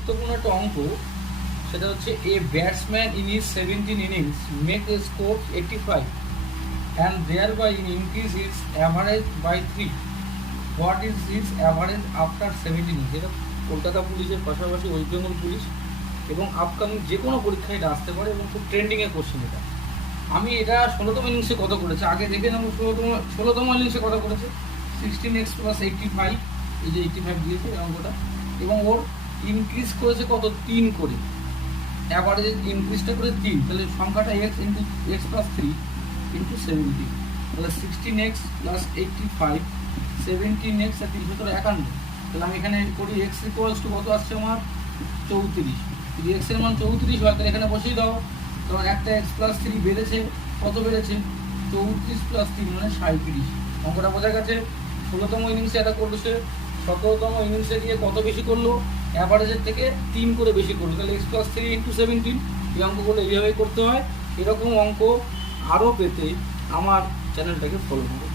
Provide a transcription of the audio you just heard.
গুরুত্বপূর্ণ একটা অঙ্ক, সেটা হচ্ছে a batsman in is seventeen innings make a score eighty five and there by increase is average by three what is is average after seventeen innings এটা কলকাতা পুলিশের পাশাপাশি West Bengal police এবং upcoming যে কোনো পরীক্ষায় এটা আসতে পারে এবং খুব ট্রেন্ডিংয়ের কোশ্চেন এটা। আমি এটা ষোলোতম ইনিংসে কত করেছে? আগে দেখে নেব, ষোলোতম ষোলোতম ইনিংসে কত করেছে? Sixteen x plus eighty five এই যে এইটটি ফাইভ দিয়েছে অঙ্কটা। এবং ওর ইনক্রিজ করেছে কত? তিন করে। অ্যাভারেজ ইনক্রিজটা করে তিন, তাহলে সংখ্যাটা x into x plus three into seventy তাহলে sixteen x plus eighty five seventeen x আর তিনশো তোর একান্ন। তাহলে আমি এখানে করি এক্স ইকুয়ালস টু কত আসছে আমার? চৌত্রিশ। যদি এক্সের মান চৌত্রিশ হয়, তাহলে এখানে বসিয়ে দাও। তোমার একটা এক্স প্লাস থ্রি বেড়েছে, কত বেড়েছে? চৌত্রিশ প্লাস তিন মানে সাঁত্রিশ অঙ্কটা বোঝা গেছে? ষোলোতম ইনিংসে এটা করছে। সতেরোতম ইনিংসে গিয়ে কত বেশি করল? অ্যাভারেজের থেকে তিন করে বেশি করল। তাহলে x plus three into seventeen এই অঙ্কগুলো এইভাবেই করতে হয়। এরকম অঙ্ক আরও পেতে আমার চ্যানেলটাকে ফলো করো